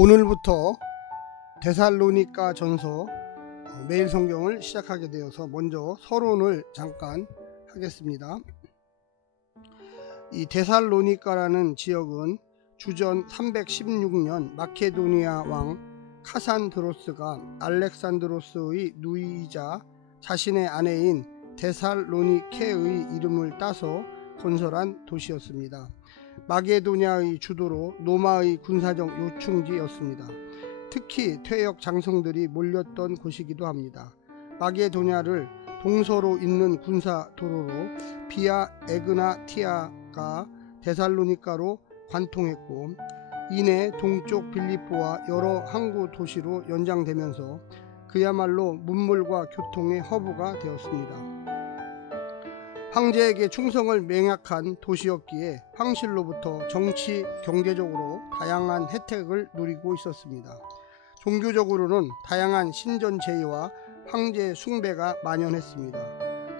오늘부터 데살로니가 전서 매일 성경을 시작하게 되어서 먼저 서론을 잠깐 하겠습니다. 이 데살로니가라는 지역은 주전 316년 마케도니아 왕 카산드로스가 알렉산드로스의 누이이자 자신의 아내인 데살로니케의 이름을 따서 건설한 도시였습니다. 마게도냐의 주도로 로마의 군사적 요충지였습니다. 특히 퇴역 장성들이 몰렸던 곳이기도 합니다. 마게도냐를 동서로 잇는 군사 도로로 비아 에그나티아가 데살로니가로 관통했고, 이내 동쪽 빌립보와 여러 항구 도시로 연장되면서 그야말로 문물과 교통의 허브가 되었습니다. 황제에게 충성을 맹약한 도시였기에 황실로부터 정치, 경제적으로 다양한 혜택을 누리고 있었습니다. 종교적으로는 다양한 신전 제의와 황제 숭배가 만연했습니다.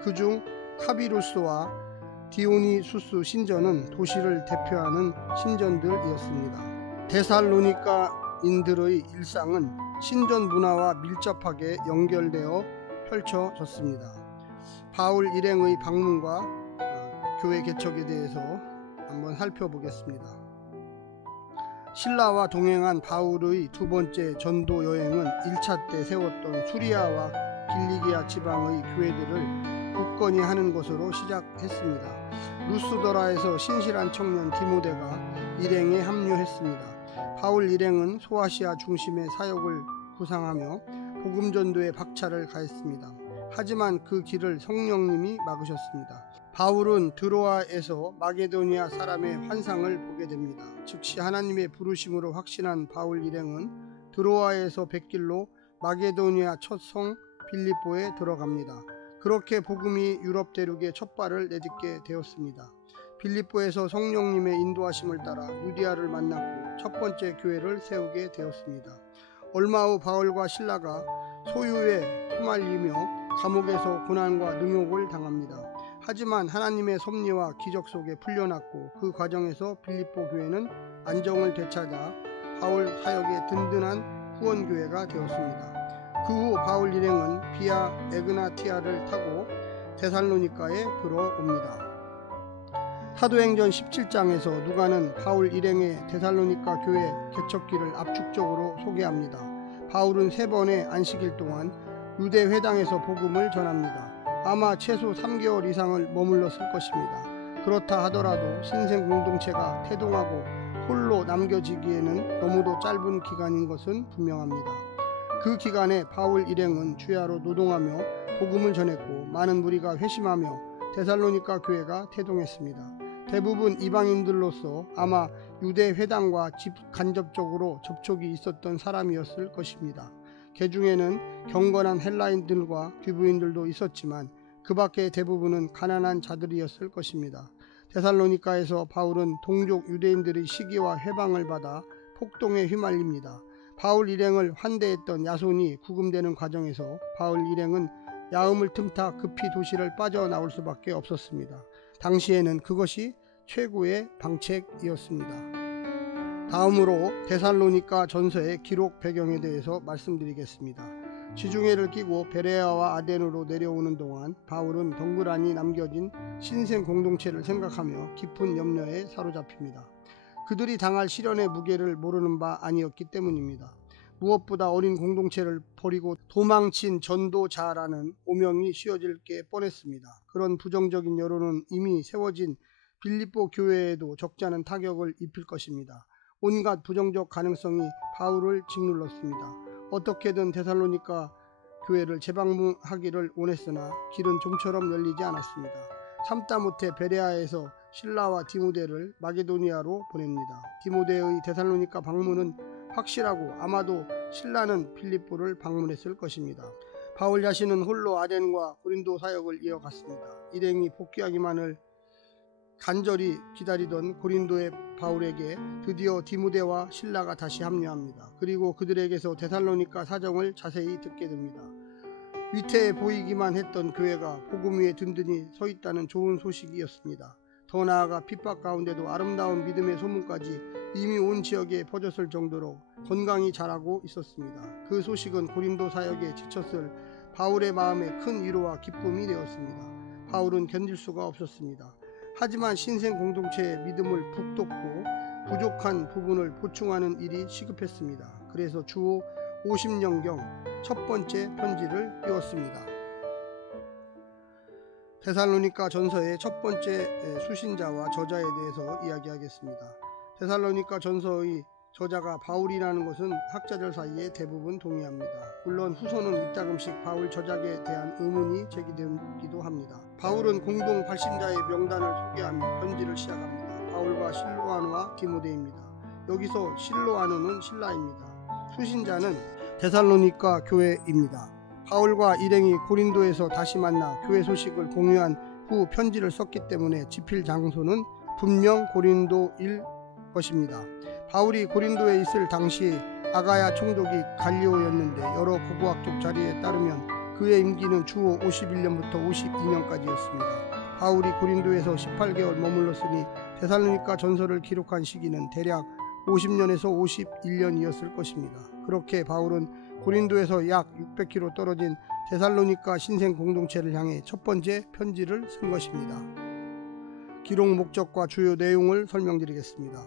그중 카비루스와 디오니수스 신전은 도시를 대표하는 신전들이었습니다. 데살로니가인들의 일상은 신전 문화와 밀접하게 연결되어 펼쳐졌습니다. 바울 일행의 방문과 교회 개척에 대해서 한번 살펴보겠습니다. 신라와 동행한 바울의 두 번째 전도 여행은 1차 때 세웠던 수리아와 길리기아 지방의 교회들을 굳건히 하는 것으로 시작했습니다. 루스더라에서 신실한 청년 디모데가 일행에 합류했습니다. 바울 일행은 소아시아 중심의 사역을 구상하며 복음전도에 박차를 가했습니다. 하지만 그 길을 성령님이 막으셨습니다. 바울은 드로아에서 마게도니아 사람의 환상을 보게 됩니다. 즉시 하나님의 부르심으로 확신한 바울 일행은 드로아에서 뱃길로 마게도니아 첫 성 빌립보에 들어갑니다. 그렇게 복음이 유럽 대륙에 첫 발을 내딛게 되었습니다. 빌립보에서 성령님의 인도하심을 따라 누디아를 만났고 첫 번째 교회를 세우게 되었습니다. 얼마 후 바울과 실라가 소유에 휘말리며 감옥에서 고난과 능욕을 당합니다. 하지만 하나님의 섭리와 기적 속에 풀려났고, 그 과정에서 빌립보 교회는 안정을 되찾아 바울 사역의 든든한 후원교회가 되었습니다. 그 후 바울 일행은 비아 에그나티아를 타고 데살로니가에 들어옵니다. 사도행전 17장에서 누가는 바울 일행의 데살로니가 교회 개척기를 압축적으로 소개합니다. 바울은 3번의 안식일 동안 유대 회당에서 복음을 전합니다. 아마 최소 3개월 이상을 머물렀을 것입니다. 그렇다 하더라도 신생 공동체가 태동하고 홀로 남겨지기에는 너무도 짧은 기간인 것은 분명합니다. 그 기간에 바울 일행은 주야로 노동하며 복음을 전했고, 많은 무리가 회심하며 데살로니가 교회가 태동했습니다. 대부분 이방인들로서 아마 유대 회당과 간접적으로 접촉이 있었던 사람이었을 것입니다. 그 중에는 경건한 헬라인들과 귀부인들도 있었지만 그 밖의 대부분은 가난한 자들이었을 것입니다. 데살로니가에서 바울은 동족 유대인들의 시기와 해방을 받아 폭동에 휘말립니다. 바울 일행을 환대했던 야손이 구금되는 과정에서 바울 일행은 야음을 틈타 급히 도시를 빠져나올 수밖에 없었습니다. 당시에는 그것이 최고의 방책이었습니다. 다음으로 데살로니가 전서의 기록 배경에 대해서 말씀드리겠습니다. 지중해를 끼고 베레아와 아덴으로 내려오는 동안 바울은 덩그러니 남겨진 신생 공동체를 생각하며 깊은 염려에 사로잡힙니다. 그들이 당할 시련의 무게를 모르는 바 아니었기 때문입니다. 무엇보다 어린 공동체를 버리고 도망친 전도자라는 오명이 씌워질 게 뻔했습니다. 그런 부정적인 여론은 이미 세워진 빌립보 교회에도 적지 않은 타격을 입힐 것입니다. 온갖 부정적 가능성이 바울을 짓눌렀습니다. 어떻게든 데살로니가 교회를 재방문하기를 원했으나 길은 좀처럼 열리지 않았습니다. 참다 못해 베레아에서 실라와 디모데를 마게도니아로 보냅니다. 디모데의 데살로니가 방문은 확실하고 아마도 실라는 빌립보를 방문했을 것입니다. 바울 자신은 홀로 아덴과 고린도 사역을 이어갔습니다. 일행이 복귀하기만을 간절히 기다리던 고린도의 바울에게 드디어 디모데와 실라가 다시 합류합니다. 그리고 그들에게서 데살로니가 사정을 자세히 듣게 됩니다. 위태해 보이기만 했던 교회가 복음 위에 든든히 서 있다는 좋은 소식이었습니다. 더 나아가 핍박 가운데도 아름다운 믿음의 소문까지 이미 온 지역에 퍼졌을 정도로 건강히 자라고 있었습니다. 그 소식은 고린도 사역에 지쳤을 바울의 마음에 큰 위로와 기쁨이 되었습니다. 바울은 견딜 수가 없었습니다. 하지만 신생 공동체의 믿음을 북돋고 부족한 부분을 보충하는 일이 시급했습니다. 그래서 주호 50년경 첫 번째 편지를 띄웠습니다. 데살로니가 전서의 첫 번째 수신자와 저자에 대해서 이야기하겠습니다. 데살로니가 전서의 저자가 바울이라는 것은 학자들 사이에 대부분 동의합니다. 물론 후손은 이따금씩 바울 저작에 대한 의문이 제기되기도 합니다. 바울은 공동 발신자의 명단을 소개하며 편지를 시작합니다. 바울과 실로아누와 디모데입니다. 여기서 실로아누는 신라입니다. 수신자는 데살로니가 교회입니다. 바울과 일행이 고린도에서 다시 만나 교회 소식을 공유한 후 편지를 썼기 때문에 집필 장소는 분명 고린도일 것입니다. 바울이 고린도에 있을 당시 아가야 총독이 갈리오였는데 여러 고고학적 자료에 따르면 그의 임기는 주호 51년부터 52년까지였습니다. 바울이 고린도에서 18개월 머물렀으니 데살로니가 전서를 기록한 시기는 대략 50년에서 51년이었을 것입니다. 그렇게 바울은 고린도에서 약 600km 떨어진 데살로니가 신생 공동체를 향해 첫 번째 편지를 쓴 것입니다. 기록 목적과 주요 내용을 설명드리겠습니다.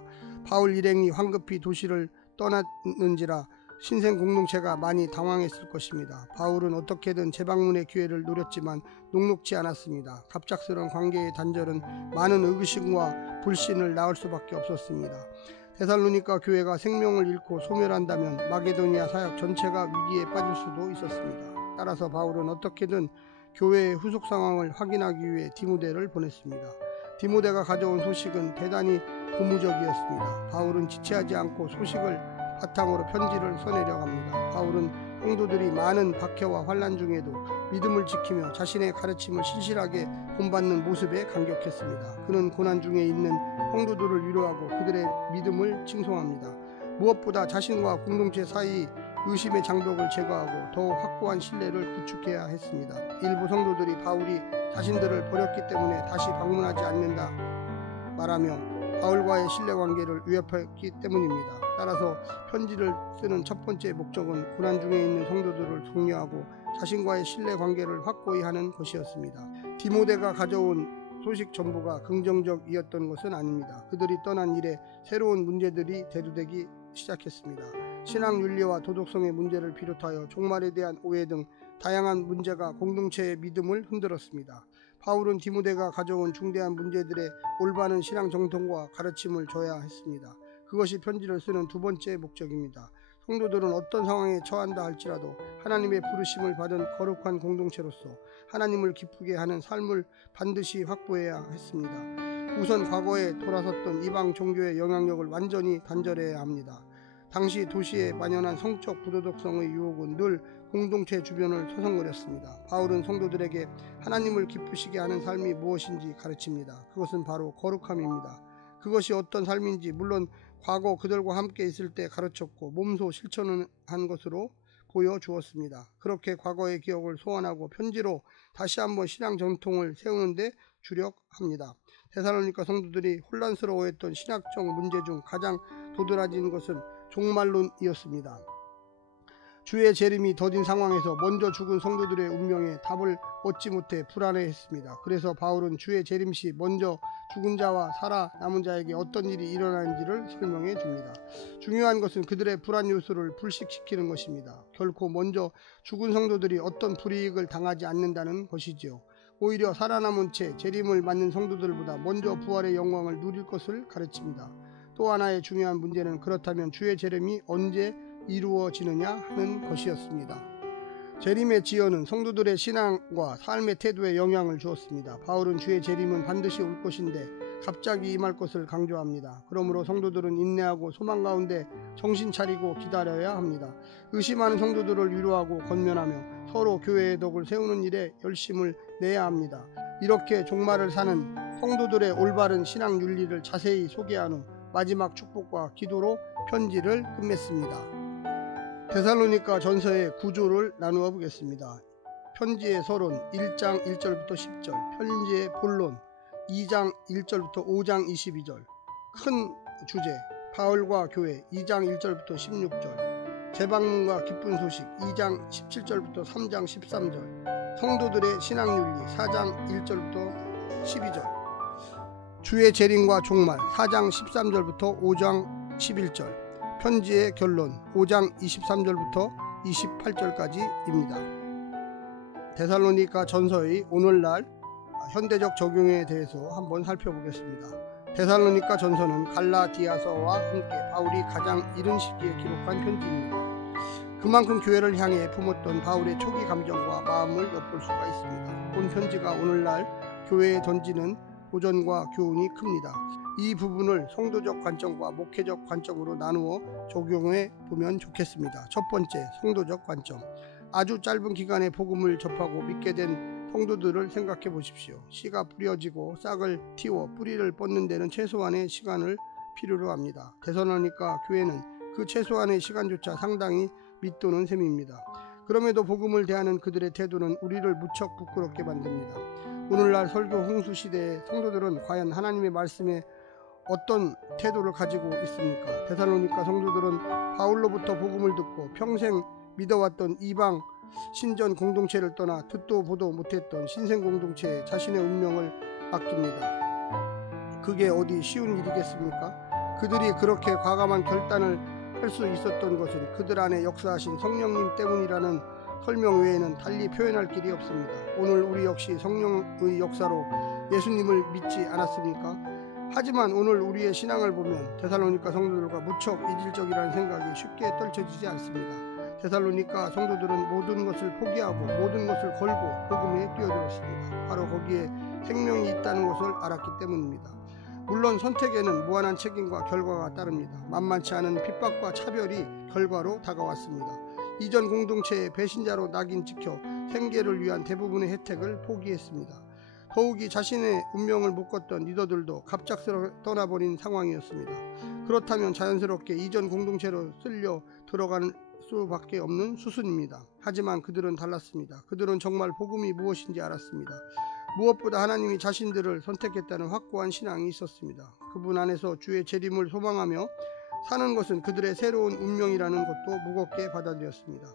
바울 일행이 황급히 도시를 떠났는지라 신생 공동체가 많이 당황했을 것입니다. 바울은 어떻게든 재방문의 기회를 노렸지만 녹록지 않았습니다. 갑작스러운 관계의 단절은 많은 의구심과 불신을 낳을 수밖에 없었습니다. 데살로니가 교회가 생명을 잃고 소멸한다면 마게도니아 사역 전체가 위기에 빠질 수도 있었습니다. 따라서 바울은 어떻게든 교회의 후속 상황을 확인하기 위해 디모데를 보냈습니다. 디모데가 가져온 소식은 대단히 고무적이었습니다. 바울은 지체하지 않고 소식을 바탕으로 편지를 써내려갑니다. 바울은 성도들이 많은 박해와 환난 중에도 믿음을 지키며 자신의 가르침을 신실하게 본받는 모습에 감격했습니다. 그는 고난 중에 있는 성도들을 위로하고 그들의 믿음을 칭송합니다. 무엇보다 자신과 공동체 사이 의심의 장벽을 제거하고 더욱 확고한 신뢰를 구축해야 했습니다. 일부 성도들이 바울이 자신들을 버렸기 때문에 다시 방문하지 않는다 말하며 바울과의 신뢰관계를 위협했기 때문입니다. 따라서 편지를 쓰는 첫 번째 목적은 고난 중에 있는 성도들을 독려하고 자신과의 신뢰관계를 확고히 하는 것이었습니다. 디모데가 가져온 소식 전부가 긍정적이었던 것은 아닙니다. 그들이 떠난 이래 새로운 문제들이 대두되기 시작했습니다. 신앙 윤리와 도덕성의 문제를 비롯하여 종말에 대한 오해 등 다양한 문제가 공동체의 믿음을 흔들었습니다. 바울은 디모데가 가져온 중대한 문제들의 올바른 신앙 정통과 가르침을 줘야 했습니다. 그것이 편지를 쓰는 두 번째 목적입니다. 성도들은 어떤 상황에 처한다 할지라도 하나님의 부르심을 받은 거룩한 공동체로서 하나님을 기쁘게 하는 삶을 반드시 확보해야 했습니다. 우선 과거에 돌아섰던 이방 종교의 영향력을 완전히 단절해야 합니다. 당시 도시에 만연한 성적 부도덕성의 유혹은 늘 공동체 주변을 서성거렸습니다. 바울은 성도들에게 하나님을 기쁘시게 하는 삶이 무엇인지 가르칩니다. 그것은 바로 거룩함입니다. 그것이 어떤 삶인지 물론 과거 그들과 함께 있을 때 가르쳤고 몸소 실천한 것으로 보여주었습니다. 그렇게 과거의 기억을 소환하고 편지로 다시 한번 신앙 전통을 세우는 데 주력합니다. 데살로니가 성도들이 혼란스러워했던 신학적 문제 중 가장 도드라진 것은 종말론이었습니다. 주의 재림이 더딘 상황에서 먼저 죽은 성도들의 운명에 답을 얻지 못해 불안해했습니다. 그래서 바울은 주의 재림 시 먼저 죽은 자와 살아남은 자에게 어떤 일이 일어나는지를 설명해 줍니다. 중요한 것은 그들의 불안 요소를 불식시키는 것입니다. 결코 먼저 죽은 성도들이 어떤 불이익을 당하지 않는다는 것이지요. 오히려 살아남은 채 재림을 맞는 성도들보다 먼저 부활의 영광을 누릴 것을 가르칩니다. 또 하나의 중요한 문제는 그렇다면 주의 재림이 언제 이루어지느냐 하는 것이었습니다. 재림의 지연은 성도들의 신앙과 삶의 태도에 영향을 주었습니다. 바울은 주의 재림은 반드시 올 것인데 갑자기 임할 것을 강조합니다. 그러므로 성도들은 인내하고 소망 가운데 정신 차리고 기다려야 합니다. 의심하는 성도들을 위로하고 권면하며 서로 교회의 덕을 세우는 일에 열심을 내야 합니다. 이렇게 종말을 사는 성도들의 올바른 신앙 윤리를 자세히 소개한 후 마지막 축복과 기도로 편지를 끝맺습니다. 데살로니가 전서의 구조를 나누어 보겠습니다. 편지의 서론 1장 1절부터 10절, 편지의 본론 2장 1절부터 5장 22절, 큰 주제 바울과 교회 2장 1절부터 16절, 재방문과 기쁜 소식 2장 17절부터 3장 13절, 성도들의 신앙윤리 4장 1절부터 12절, 주의 재림과 종말 4장 13절부터 5장 11절, 편지의 결론 5장 23절부터 28절까지입니다. 데살로니가 전서의 오늘날 현대적 적용에 대해서 한번 살펴보겠습니다. 데살로니가 전서는 갈라디아서와 함께 바울이 가장 이른 시기에 기록한 편지입니다. 그만큼 교회를 향해 품었던 바울의 초기 감정과 마음을 엿볼 수가 있습니다. 본 편지가 오늘날 교회에 던지는 도전과 교훈이 큽니다. 이 부분을 성도적 관점과 목회적 관점으로 나누어 적용해 보면 좋겠습니다. 첫 번째, 성도적 관점. 아주 짧은 기간에 복음을 접하고 믿게 된 성도들을 생각해 보십시오. 씨가 뿌려지고 싹을 틔워 뿌리를 뻗는 데는 최소한의 시간을 필요로 합니다. 데살로니가 교회는 그 최소한의 시간조차 상당히 밑도는 셈입니다. 그럼에도 복음을 대하는 그들의 태도는 우리를 무척 부끄럽게 만듭니다. 오늘날 설교 홍수 시대의 성도들은 과연 하나님의 말씀에 어떤 태도를 가지고 있습니까? 데살로니가 성도들은 바울로부터 복음을 듣고 평생 믿어왔던 이방 신전 공동체를 떠나 듣도 보도 못했던 신생 공동체에 자신의 운명을 맡깁니다. 그게 어디 쉬운 일이겠습니까? 그들이 그렇게 과감한 결단을 할 수 있었던 것은 그들 안에 역사하신 성령님 때문이라는 설명 외에는 달리 표현할 길이 없습니다. 오늘 우리 역시 성령의 역사로 예수님을 믿지 않았습니까? 하지만 오늘 우리의 신앙을 보면 데살로니가 성도들과 무척 이질적이라는 생각이 쉽게 떨쳐지지 않습니다. 데살로니가 성도들은 모든 것을 포기하고 모든 것을 걸고 복음에 뛰어들었습니다. 바로 거기에 생명이 있다는 것을 알았기 때문입니다. 물론 선택에는 무한한 책임과 결과가 따릅니다. 만만치 않은 핍박과 차별이 결과로 다가왔습니다. 이전 공동체의 배신자로 낙인 찍혀 생계를 위한 대부분의 혜택을 포기했습니다. 더욱이 자신의 운명을 묶었던 리더들도 갑작스레 떠나버린 상황이었습니다. 그렇다면 자연스럽게 이전 공동체로 쓸려 들어가는 수밖에 없는 수순입니다. 하지만 그들은 달랐습니다. 그들은 정말 복음이 무엇인지 알았습니다. 무엇보다 하나님이 자신들을 선택했다는 확고한 신앙이 있었습니다. 그분 안에서 주의 재림을 소망하며 사는 것은 그들의 새로운 운명이라는 것도 무겁게 받아들였습니다.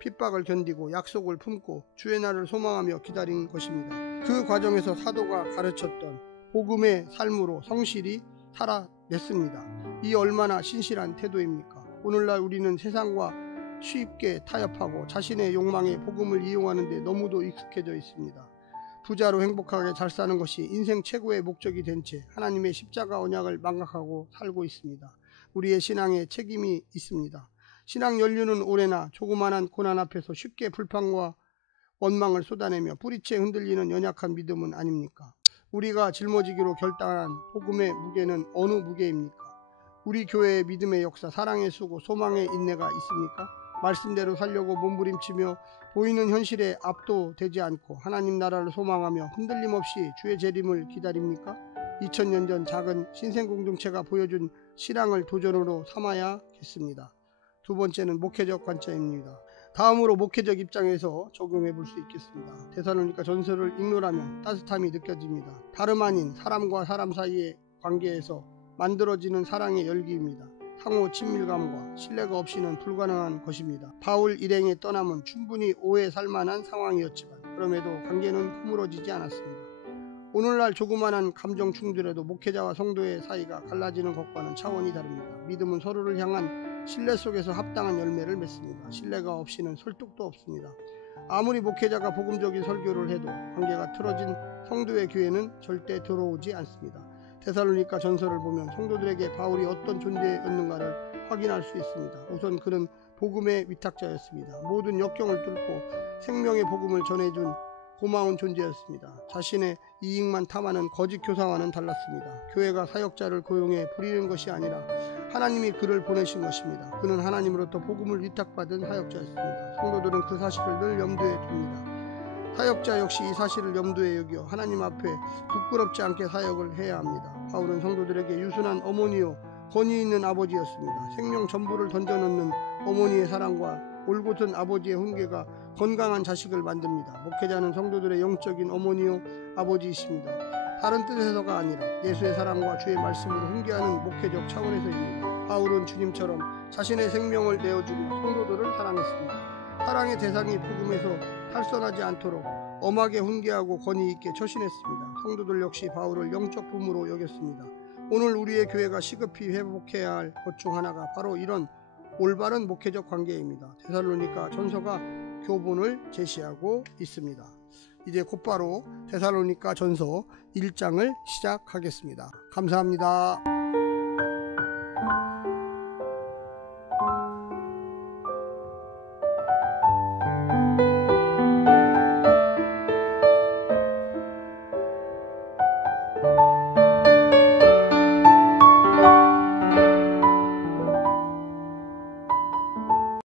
핍박을 견디고 약속을 품고 주의 날을 소망하며 기다린 것입니다. 그 과정에서 사도가 가르쳤던 복음의 삶으로 성실히 살아냈습니다. 이 얼마나 신실한 태도입니까? 오늘날 우리는 세상과 쉽게 타협하고 자신의 욕망에 복음을 이용하는 데 너무도 익숙해져 있습니다. 부자로 행복하게 잘 사는 것이 인생 최고의 목적이 된 채 하나님의 십자가 언약을 망각하고 살고 있습니다. 우리의 신앙에 책임이 있습니다. 신앙 연륜은 오래나 조그만한 고난 앞에서 쉽게 불평과 원망을 쏟아내며 뿌리채 흔들리는 연약한 믿음은 아닙니까? 우리가 짊어지기로 결단한 복음의 무게는 어느 무게입니까? 우리 교회의 믿음의 역사, 사랑의 수고, 소망의 인내가 있습니까? 말씀대로 살려고 몸부림치며 보이는 현실에 압도되지 않고 하나님 나라를 소망하며 흔들림 없이 주의 재림을 기다립니까? 2000년 전 작은 신생공동체가 보여준 신앙을 도전으로 삼아야겠습니다. 두 번째는 목회적 관점입니다. 다음으로 목회적 입장에서 적용해 볼 수 있겠습니다. 데살로니가 전서를 읽노라면 따뜻함이 느껴집니다. 다름 아닌 사람과 사람 사이의 관계에서 만들어지는 사랑의 열기입니다. 상호 친밀감과 신뢰가 없이는 불가능한 것입니다. 바울 일행의 떠남은 충분히 오해 살만한 상황이었지만 그럼에도 관계는 허물어지지 않았습니다. 오늘날 조그만한 감정 충돌에도 목회자와 성도의 사이가 갈라지는 것과는 차원이 다릅니다. 믿음은 서로를 향한 신뢰 속에서 합당한 열매를 맺습니다. 신뢰가 없이는 설득도 없습니다. 아무리 목회자가 복음적인 설교를 해도 관계가 틀어진 성도의 교회는 절대 들어오지 않습니다. 데살로니가 전서를 보면 성도들에게 바울이 어떤 존재였는가를 확인할 수 있습니다. 우선 그는 복음의 위탁자였습니다. 모든 역경을 뚫고 생명의 복음을 전해준 고마운 존재였습니다. 자신의 이익만 탐하는 거짓 교사와는 달랐습니다. 교회가 사역자를 고용해 부리는 것이 아니라 하나님이 그를 보내신 것입니다. 그는 하나님으로부터 복음을 위탁받은 사역자였습니다. 성도들은 그 사실을 늘 염두에 둡니다. 사역자 역시 이 사실을 염두에 여겨 하나님 앞에 부끄럽지 않게 사역을 해야 합니다. 바울은 성도들에게 유순한 어머니요 권위 있는 아버지였습니다. 생명 전부를 던져놓는 어머니의 사랑과 올곧은 아버지의 훈계가 건강한 자식을 만듭니다. 목회자는 성도들의 영적인 어머니요 아버지이십니다. 다른 뜻에서가 아니라 예수의 사랑과 주의 말씀으로 훈계하는 목회적 차원에서입니다. 바울은 주님처럼 자신의 생명을 내어주고 성도들을 사랑했습니다. 사랑의 대상이 복음에서 탈선하지 않도록 엄하게 훈계하고 권위 있게 처신했습니다. 성도들 역시 바울을 영적 부모로 여겼습니다. 오늘 우리의 교회가 시급히 회복해야 할 것 중 하나가 바로 이런 올바른 목회적 관계입니다. 데살로니가 전서가 교본을 제시하고 있습니다. 이제 곧바로 데살로니가 전서 1장을 시작하겠습니다. 감사합니다.